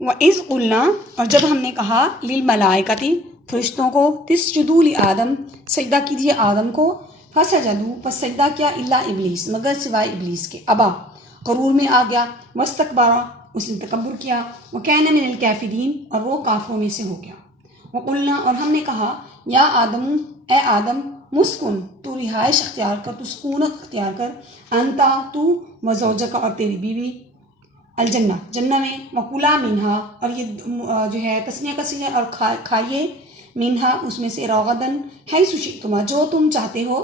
وَإِذْ قُلْنَا، اور جب ہم نے کہا، لِلْمَلَائِكَةِ فرشتوں کو، تسجدوا لآدم سجدہ کیجیے آدم کو، فسجدوا پس سجدہ کیا، الا ابلیس مگر سوائے ابلیس کے، ابا غرور میں آ گیا، واستکبر اس نے تکبر کیا، وَكَانَ مِنَ الْكَافِرِينَ اور وہ کافروں میں سے ہو گیا۔ وَقُلْنَا اور ہم نے کہا، یا آدم اے آدم، مسکن تو رہائش اختیار کر، تو سکونت اختیار کر، انتا تو، وزوجک اور تیری بیوی، الجنہ جنہ میں، وکلا منہا اور یہ جو ہے تسنیہ کا صیغہ، اور کھائیے منہا اس میں سے، رغدن حیث شئتما جو تم چاہتے ہو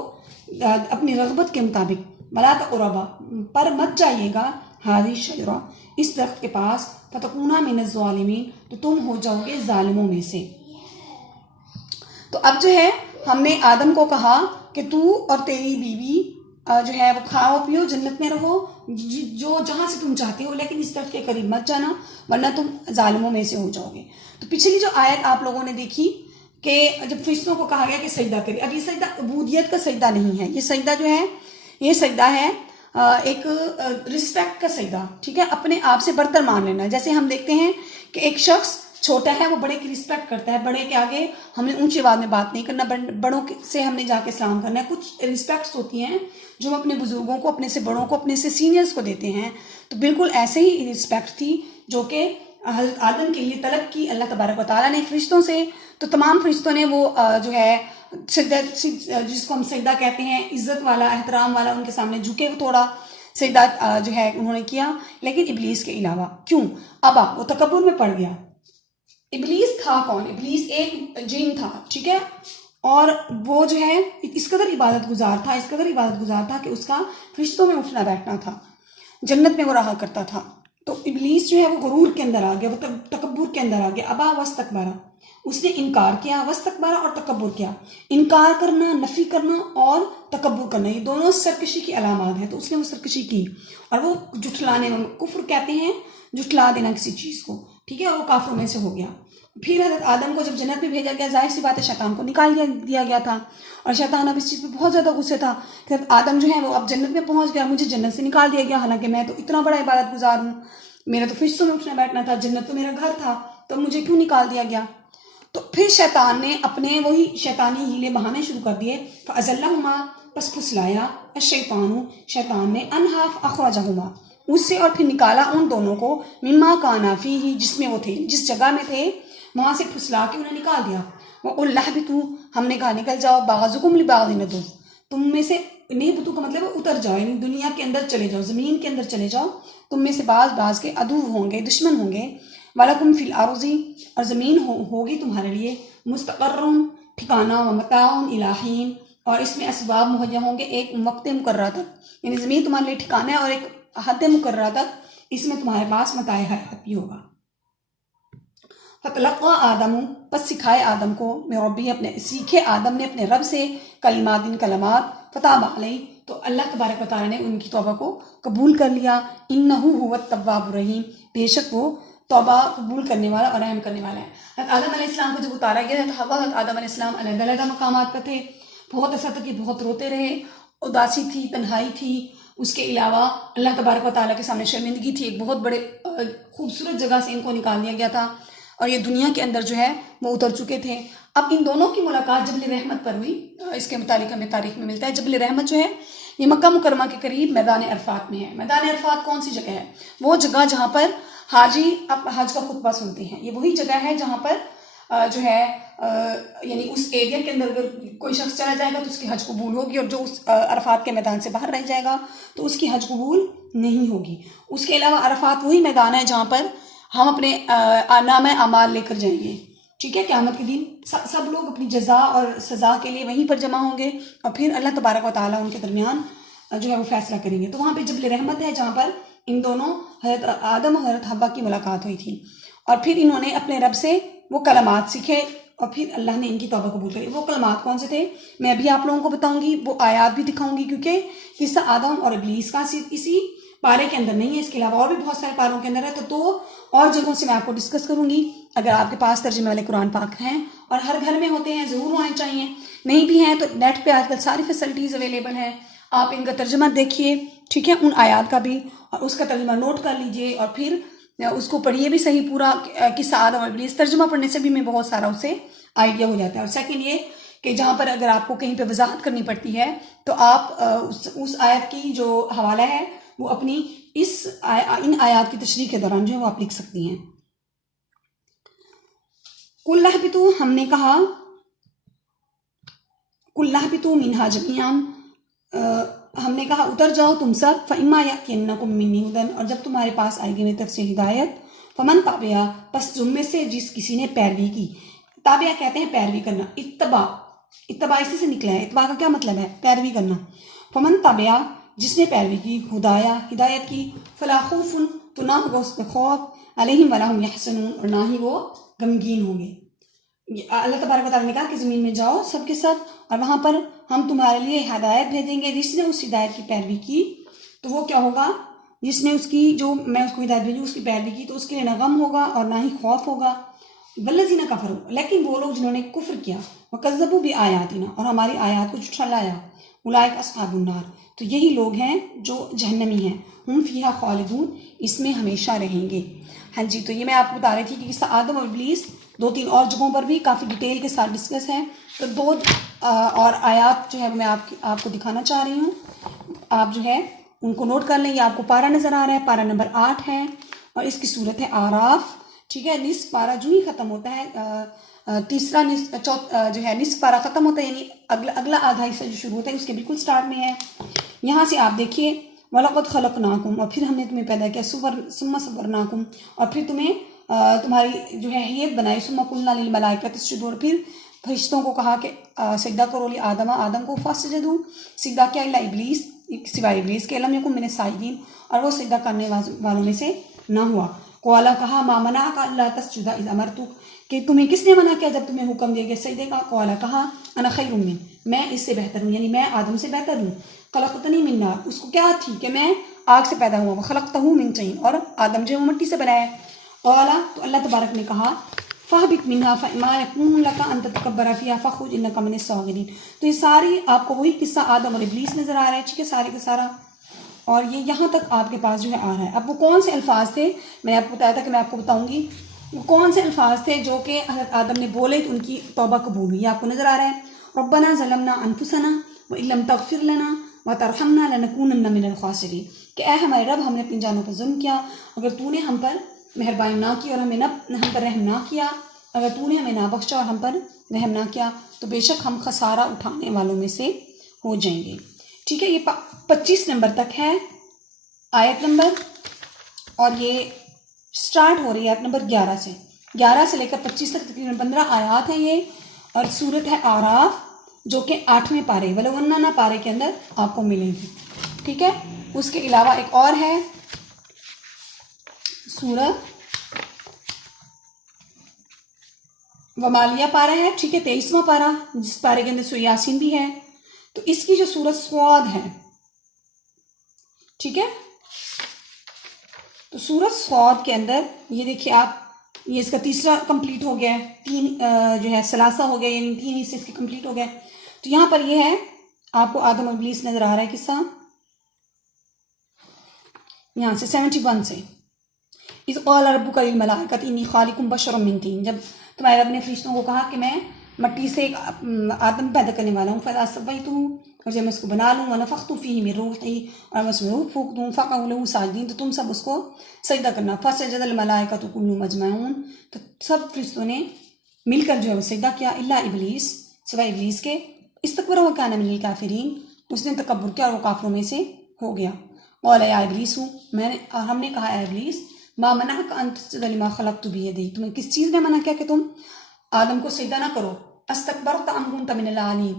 اپنی رغبت کے مطابق، ولا تقربا پر مت جائیے گا، ہذه الشجرہ اس درخت کے پاس، فتکونا من الظالمین تو تم ہو جاؤ گے ظالموں میں سے۔ تو اب جو ہے ہم نے آدم کو کہا کہ تو اور تیری بیوی جو ہے وہ کھاؤ پیو، جنت میں رہو، جو جہاں سے تم چاہتے ہو، لیکن اس درخت کے قریب مت جانا ورنہ تم ظالموں میں سے ہو جاؤ گے۔ تو پچھلی جو آیت آپ لوگوں نے دیکھی کہ جب فرشتوں کو کہا گیا کہ سجدہ کرے، اب یہ سجدہ عبودیت کا سجدہ نہیں ہے، یہ سجدہ جو ہے یہ سجدہ ہے ایک رسپیکٹ کا سجدہ، ٹھیک ہے، اپنے آپ سے برتر مان لینا۔ جیسے ہم دیکھتے ہیں کہ ایک شخص چھوٹا ہے وہ بڑے کی رسپیکٹ کرتا ہے، بڑے کے آگے ہم نے اونچی آواز میں بات نہیں کرنا، بڑوں سے ہم نے جا کے سلام کرنا ہے۔ کچھ رسپیکٹس ہوتی ہیں جو ہم اپنے بزرگوں کو، اپنے سے بڑوں کو، اپنے سے سینئرز کو دیتے ہیں، تو بالکل ایسے ہی رسپیکٹ تھی جو کہ حضرت آدم کے لیے طلب کی اللہ تبارک و تعالیٰ نے فرشتوں سے۔ تو تمام فرشتوں نے وہ جو ہے سجدہ جس کو ہم سجدہ کہتے ہیں، عزت والا، احترام والا، ان کے سامنے جھکے تھوڑا سجدہ جو ہے انہوں نے کیا، لیکن ابلیس کے علاوہ۔ کیوں؟ ابا وہ تکبر میں پڑ گیا۔ ابلیس تھا کون؟ ابلیس ایک جن تھا، ٹھیک ہے، اور وہ جو ہے اس قدر عبادت گزار تھا کہ اس کا فرشتوں میں اٹھنا بیٹھنا تھا، جنت میں وہ رہا کرتا تھا۔ تو ابلیس جو ہے وہ غرور کے اندر آ گیا، وہ تکبر کے اندر آ گیا، ابا واستکبر اس نے انکار کیا، واستکبر اور تکبر کیا۔ انکار کرنا، نفی کرنا اور تکبر کرنا، یہ دونوں سرکشی کی علامات ہیں، تو اس نے وہ سرکشی کی اور وہ جھٹلانے، کفر کہتے ہیں جھٹلا دینا کسی چیز کو، ٹھیک ہے، وہ کافروں میں سے ہو گیا۔ پھر حضرت آدم کو جب جنت میں بھیجا گیا، ظاہر سی بات ہے شیطان کو نکال دیا گیا تھا، اور شیطان اب اس چیز پہ بہت زیادہ غصے تھا کہ آدم جو ہے وہ اب جنت میں پہنچ گیا، مجھے جنت سے نکال دیا گیا، حالانکہ میں تو اتنا بڑا عبادت گزار ہوں، میرا تو فرشتوں میں اٹھنا بیٹھنا تھا، جنت تو میرا گھر تھا، تو مجھے کیوں نکال دیا گیا؟ تو پھر شیطان نے اپنے وہی شیطانی ہیلے بہانے شروع کر دیے، فَأَزَلَّهُمَا پس پھسلایا، الشیطان شیطان نے، انہا اخرجہما اس سے، اور پھر نکالا ان دونوں کو، مما کانا فیہ جس میں وہ تھے، جس جگہ میں تھے وہاں سے پھسلا کے انہیں نکال دیا۔ وَقُلْ اهْبِطُوا ہم نے کہا نکل جاؤ، بَعْضُكُمْ لِبَعْضٍ عَدُوٌّ تم میں سے، نہبتو کا مطلب اتر جاؤ، یعنی دنیا کے اندر چلے جاؤ، زمین کے اندر چلے جاؤ، تم میں سے بعض کے عدو ہوں گے، دشمن ہوں گے، وَلَكُمْ فِي الْأَرْضِ اور زمین ہوگی تمہارے لیے، مستقر ٹھکانہ، ومتاع الی حین اور اس میں اسباب مہیا ہوں گے ایک وقت مقررہ تک، یعنی زمین تمہارے لیے ٹھکانہ ہے اور ایک حد مقررہ تک اس میں تمہارے پاس متاع حیات بھی ہوگا۔ فَتَلَقَّىٰ آدَمُ پس سکھائے آدم کو، میں ربی سیکھے آدم نے اپنے رب سے، کلمات فتاب علیہ تو اللہ تبارک و تعالیٰ نے ان کی توبہ کو قبول کر لیا، انہ هو التواب الرحیم بے شک وہ توبہ قبول کرنے والا اور رحم کرنے والا ہے۔ حضرت آدم علیہ السلام کو جب اتارا گیا، حضرت آدم علیہ السلام علیحدہ مقامات پر تھے، بہت ایسا تھا کہ بہت روتے رہے، اداسی تھی، تنہائی تھی، اس کے علاوہ اللہ تبارک و تعالیٰ کے سامنے شرمندگی تھی، ایک بہت بڑے خوبصورت جگہ سے ان کو نکال دیا گیا تھا اور یہ دنیا کے اندر جو ہے وہ اتر چکے تھے۔ اب ان دونوں کی ملاقات جبل رحمت پر ہوئی، اس کے متعلق ہمیں تاریخ میں ملتا ہے۔ جبل رحمت جو ہے یہ مکہ مکرمہ کے قریب میدان عرفات میں ہے۔ میدان عرفات کون سی جگہ ہے؟ وہ جگہ جہاں پر حاجی اب حج کا خطبہ سنتے ہیں، یہ وہی جگہ ہے جہاں پر جو ہے یعنی اس ایریا کے اندر اگر کوئی شخص چلا جائے گا تو اس کی حج قبول ہوگی، اور جو اس عرفات کے میدان سے باہر رہ جائے گا تو اس کی حج قبول نہیں ہوگی۔ اس کے علاوہ عرفات وہی میدان ہے جہاں پر ہم اپنے نامہ اعمال لے کر جائیں گے، ٹھیک ہے، قیامت کے دن سب لوگ اپنی جزا اور سزا کے لیے وہیں پر جمع ہوں گے، اور پھر اللہ تبارک و تعالیٰ ان کے درمیان جو ہے وہ فیصلہ کریں گے۔ تو وہاں پہ جبل رحمت ہے جہاں پر ان دونوں حضرت آدم اور حضرت حوا کی ملاقات ہوئی تھی، اور پھر انہوں نے اپنے رب سے وہ کلمات سیکھے اور پھر اللہ نے ان کی توبہ قبول کری۔ وہ کلمات کون سے تھے میں ابھی آپ لوگوں کو بتاؤں گی، وہ آیات بھی دکھاؤں گی، کیونکہ قصہ آدم اور ابلیس کا صرف اسی پارے کے اندر نہیں ہے، اس کے علاوہ اور بھی بہت سارے پاروں کے اندر ہے، تو دو اور جگہوں سے میں آپ کو ڈسکس کروں گی۔ اگر آپ کے پاس ترجمے والے قرآن پاک ہیں اور ہر گھر میں ہوتے ہیں، ضرور ہونے چاہیے، نہیں بھی ہیں تو نیٹ پہ آج کل ساری فیسلٹیز اویلیبل ہیں، آپ ان کا ترجمہ دیکھیے، ٹھیک ہے، ان آیات کا بھی، اور اس کا ترجمہ نوٹ کر لیجئے، اور پھر اس کو پڑھیے بھی صحیح پورا قصہ آدم اور ابلیس، ترجمہ پڑھنے سے بھی میں بہت سارا اسے آئیڈیا ہو جاتا ہے۔ اور سیکنڈ یہ کہ جہاں پر اگر آپ کو کہیں پہ وضاحت کرنی پڑتی ہے تو آپ اس آیت کی جو حوالہ ہے وہ اپنی ان آیات کی تشریح کے دوران جو ہے وہ آپ لکھ سکتی ہیں۔ قُلْ اهْبِطُوا، ہم نے کہا قُلْ اهْبِطُوا مِنْهَا جَمِيعًا، ہم نے کہا اتر جاؤ تم سب، فَإِمَّا يَأْتِيَنَّكُم مِّنِّي هُدًى، اور جب تمہارے پاس آئے گی میری طرف سے ہدایت، فَمَن تَبِعَ، پس تم میں سے جس کسی نے پیروی کی، تابعہ کہتے ہیں پیروی کرنا، اتباع اسی سے نکلا ہے، اتباع کا کیا مطلب ہے؟ پیروی کرنا۔ فمن تابعہ، جس نے پیروی کی، ہدایت کی، فلا خوف، تو نہ ہوگا اس پہ خوف، علیہم ولا ہم یحزنون، اور نہ ہی وہ غمگین ہوں گے۔ اللہ تبارک و تعالیٰ نے کہا کہ زمین میں جاؤ سب کے سب، اور وہاں پر ہم تمہارے لیے ہدایت بھیجیں گے، جس نے اس ہدایت کی پیروی کی تو وہ کیا ہوگا؟ جس نے میں اس کو ہدایت بھیجوں اس کی پیروی کی تو اس کے لیے نہ غم ہوگا اور نہ ہی خوف ہوگا۔ والذین کفروا، لیکن وہ لوگ جنہوں نے کفر کیا، وکذبوا بآیاتنا، اور ہماری آیات کو جھٹلایا، اولئک اصحاب النار، تو یہی لوگ ہیں جو جہنمی ہیں، ہم فیہا خالدون، اس میں ہمیشہ رہیں گے۔ ہاں جی، تو یہ میں آپ کو بتا رہی تھی کہ قصہ آدم اور ابلیس 2-3 اور جگہوں پر بھی کافی ڈیٹیل کے ساتھ ڈسکس ہے، تو 2 اور آیات جو ہے میں آپ کو دکھانا چاہ رہی ہوں، آپ جو ہے ان کو نوٹ کر لیں۔ یہ آپ کو پارہ نظر آ رہا ہے، پارہ نمبر 8 ہے، اور اس کی صورت ہے آراف، ٹھیک ہے۔ نصف پارہ جو ہی ختم ہوتا ہے، تیسرا نصف جو ہے نصف پارہ ختم ہوتا ہے، یعنی اگلا آدھا حصہ جو شروع ہوتا ہے اس کے بالکل سٹارٹ میں ہے۔ یہاں سے آپ دیکھیے، وَلَقَدْ خَلَقْنَاكُمْ، اور پھر ہم نے تمہیں پیدا کیا، ثُمَّ صَوَّرْنَاكُمْ، اور پھر تمہیں تمہاری جو ہے ہیئت بنائی، ثُمَّ قُلْنَا لِلْمَلَائِكَةِ اسْجُدُوا، اور پھر فرشتوں کو کہا کہ سجدہ کرو آدم کو، فَسَجَدُوا، سجدہ کیا، الا ابلیس، سوائے ابلیس کے، لم یکن من الساجدین، اور وہ سجدہ کرنے والوں میں سے نہ ہوا۔ قَالَ، کہا، مَا مَنَعَكَ أَلَّا تَسْجُدَ إِذْ أَمَرْتُكَ، کہ تمہیں کس نے منع کیا جب تمہیں حکم دیا گیا سجدے کا؟ قَالَ، کہا، أَنَا خَيْرٌ مِّنْهُ، میں اس سے بہتر ہوں، یعنی میں آدم سے بہتر ہوں۔ خَلَقْتَنِي مِن نَارٍ، اس کو کیا تھی کہ میں آگ سے پیدا ہوا، وَخَلَقْتَهُ مِن طِين، اور آدم جو ہے وہ مٹی سے بنایا ہے۔ قَالَ، تو اللہ تبارک نے کہا، فَاهْبِطْ مِنْهَا فَإِمَّا يَكُونُ لَكَ أَن تَتَكَبَّرَ فِيهَا فَاخْرُجْ إِنَّكَ مِنَ الصَّاغِرِينَ، تو یہ ساری آپ کو وہی قصہ آدم اور ابلیس نظر آ رہا ہے، ٹھیک ہے، سارے کا سارا، اور یہ یہاں تک آپ کے پاس جو ہے آ رہا ہے۔ اب وہ کون سے الفاظ تھے، میں نے آپ کو بتایا تھا کہ میں آپ کو بتاؤں گی وہ کون سے الفاظ تھے جو کہ حضرت آدم نے بولے تو ان کی توبہ قبول ہوئی، آپ کو نظر آ رہا ہے، ربنا ظلمنا انفسنا وان لم تغفر لنا وترحمنا لنکونن من الخاسرین، کہ اے ہمارے رب، ہم نے اپنی جانوں پر ظلم کیا، اگر تو نے ہم پر مہربانی نہ کی اور ہم پر رحم نہ کیا، اگر تو نے ہمیں نہ بخشا اور ہم پر رحم نہ کیا تو بے شک ہم خسارہ اٹھانے والوں میں سے ہو جائیں گے۔ ٹھیک ہے، یہ 25 نمبر تک ہے آیت نمبر، اور یہ سٹارٹ ہو رہی ہے آیت نمبر 11 سے لے کر 25 تک، تقریباً 15 آیات ہیں یہ، اور سورت ہے آراف جو کہ 8ویں پارے ولو اننا پارے کے اندر آپ کو ملیں گی۔ ٹھیک ہے، اس کے علاوہ ایک اور ہے سورت ومالیہ پارہ ہے، ٹھیک ہے، 23واں پارہ، جس پارے کے اندر سورہ یاسین بھی ہے، تو اس کی جو سورت صاد ہے، ٹھیک ہے، تو سورت صاد کے اندر یہ دیکھیے آپ، یہ اس کا تیسرا کمپلیٹ ہو گیا ہے، 3 جو ہے ثلاثہ ہو گیا، یعنی 3 حصے اس کے کمپلیٹ ہو گئے۔ تو یہاں پر یہ ہے، آپ کو آدم اور ابلیس نظر آ رہا ہے قصہ، یہاں سے 71 سے، اذ قال ربک للملائکۃ انی خالق بشرا من طین، جب تمہارے رب نے فرشتوں کو کہا کہ میں مٹی سے ایک آدم پیدا کرنے والا ہوں، فاذا سویتہ، اور جب میں اس کو بنا لوں، ونفخت فیہ من روحی، اور میں اس میں روح پھونک دوں، فقعوا لہ ساجدین، تو تم سب اس کو سجدہ کرنا، فسجد الملائکۃ کلهم اجمعون، تو سب فرشتوں نے مل کر جو ہے وہ سجدہ کیا، الا ابلیس، سوائے ابلیس کے، استکبر وکان من الکافرین، اس نے تکبر کیا اور وہ کافروں میں سے ہو گیا۔ قال یا ابلیس، ہم نے کہا اے ابلیس، ما منعک ان تسجد لما خلقت بیدی، تمہیں کس چیز نے منع کیا کہ تم آدم کو سجدہ نہ کرو، استکبرت ام کنت من العالین،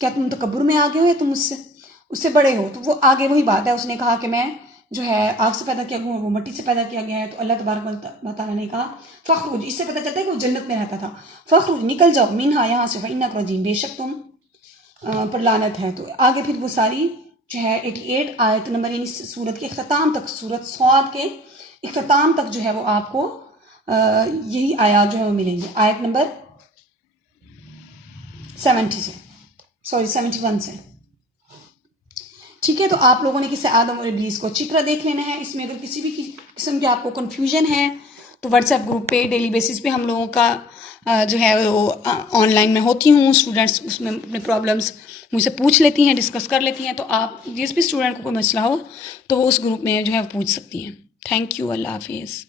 کیا تم تکبر میں آگے ہو یا تم اس سے بڑے ہو؟ تو وہ آگے وہی بات ہے، اس نے کہا کہ میں جو ہے آگ سے پیدا کیا گیا، وہ مٹی سے پیدا کیا گیا ہے، تو اللہ تبارک و تعالیٰ نے کہا فخرج، اس سے پتہ چلتا ہے کہ وہ جنت میں رہتا تھا، فخرج، نکل جاؤ، منہا، یہاں سے، فانک رجیم، بے شک تم پر لعنت ہے۔ تو آگے پھر وہ ساری جو ہے 88 آیت نمبر، یعنی سورت کے اختتام تک، سورت صاد کے اختتام تک جو ہے وہ آپ کو یہی آیات جو ہے وہ ملیں گی، آیت نمبر 71 سے۔ ٹھیک ہے. تو آپ لوگوں نے کسی آدم اور ابلیس کو اچھی طرح دیکھ لینا ہے. اس میں اگر کسی بھی قسم کے آپ کو کنفیوژن ہے تو واٹس ایپ گروپ پہ ڈیلی بیسس پہ ہم لوگوں کا جو ہے وہ آن لائن میں ہوتی ہوں. اسٹوڈنٹس اس میں اپنے پرابلمس مجھ سے پوچھ لیتی ہیں, ڈسکس کر لیتی ہیں. تو آپ جس بھی اسٹوڈنٹ کو کوئی مسئلہ ہو تو وہ اس گروپ میں جو ہے پوچھ سکتی ہیں. Thank you. اللہ حافظ.